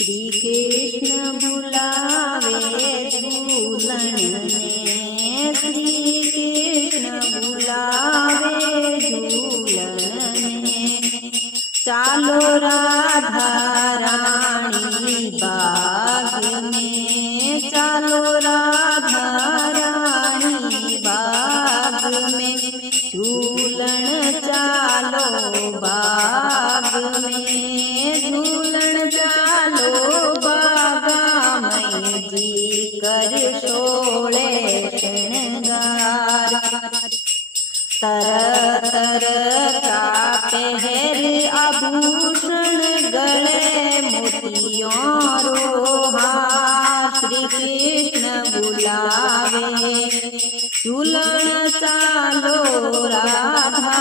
શ્રી કૃષ્ણ ભુલાવે ઝૂલણને, શ્રી કૃષ્ણ ભુલાવે ઝૂલણને। ચાલો રાધા રાણી બાગ में, ચાલો રાધા રાણી બાગ में, ઝૂલણ ચાલો બાગ में, ઝૂલણ ચાલો બાગા में, જી કર શોળે શણગાર। तरह तरह का पहर आभूषण, गले मोतियों रो हार। श्री कृष्ण बुलावे झूलण चालो राधा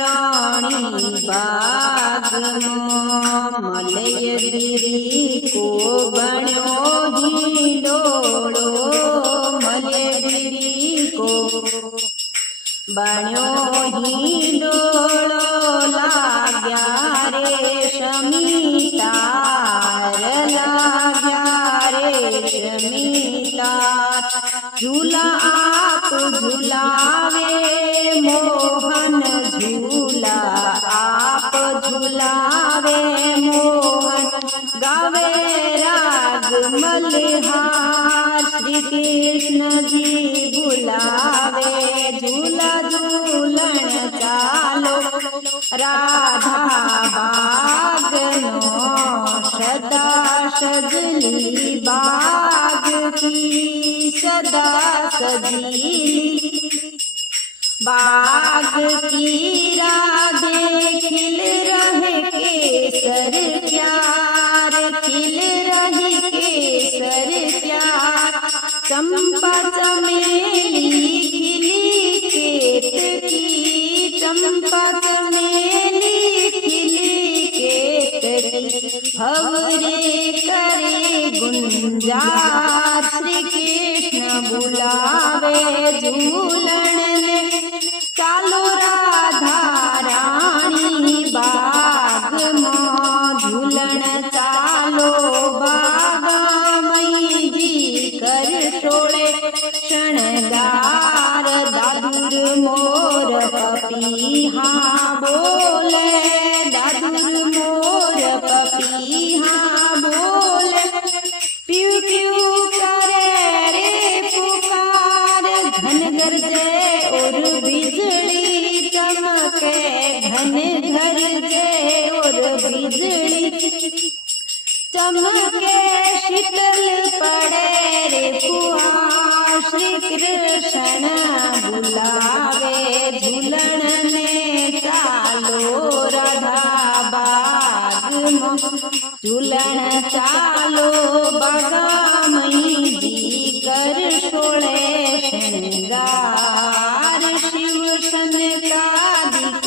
रानी बाग में। मलयगिरी को बण्यो हिंडोळो, मलयगिरी को बण्यो हिंडोळो, लाग्या रेशमी तार, लाग्या रेशमी तार। झूला आप झूलावे मोहन झूला, आप झूलावे मोहन, गावे राग मल्हार। श्री कृष्ण जी बुलावे झूला झूलण चालो राधा बाग नो। सदा सजली बाग की, सदा सजीली बाग की राधे खिल रहे केसर प्यार, खिल रहे केसर प्यार। चंपा चमेली खिली केतकी, चंपा चमेली खिली केतकी, भंवरे करे गुंजार। श्री कृष्ण बुलावे झूलण ने, चालो राधा रानी बाग में, झूलण चालो बाग में, जी कर शोळे शणगार। दादुर मोर पपीहा बोले, दादुर मोर पपीहा बोले, प्यू प्यू करे रे पुकार। घन गरजे और बिजली चमके, घन गरजे और बिजली चमके, शीतल पड़े रे फुहार। श्री कृष्ण बुलावे झूलण ने, चालो राधा बाग में, झूलण चालो बागा में, जी कर शोळे शणगार। शिव सनकादिक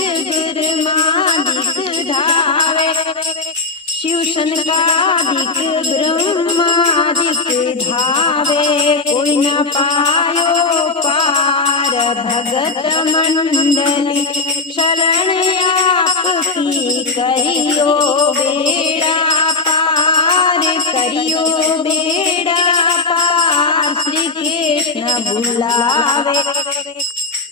ब्रह्मादिक धावे, शिव सनकादिक ब्रह्मादिक धावे। कोई न पायो पार भगत मंडली, शरण आपकी करियो बेड़ा पार, करियो बेड़ा पार। श्री कृष्ण बुलावे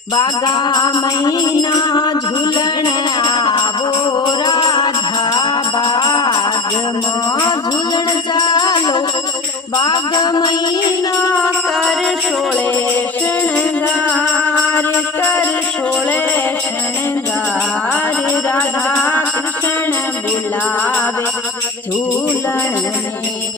बागा महीना, झूलण आवो राधा बाग में, झूलण चालो बाग महीना। कर शोळे शणगार, कर शोळे शणगार। राधा कृष्ण बुलावे झूलण ने।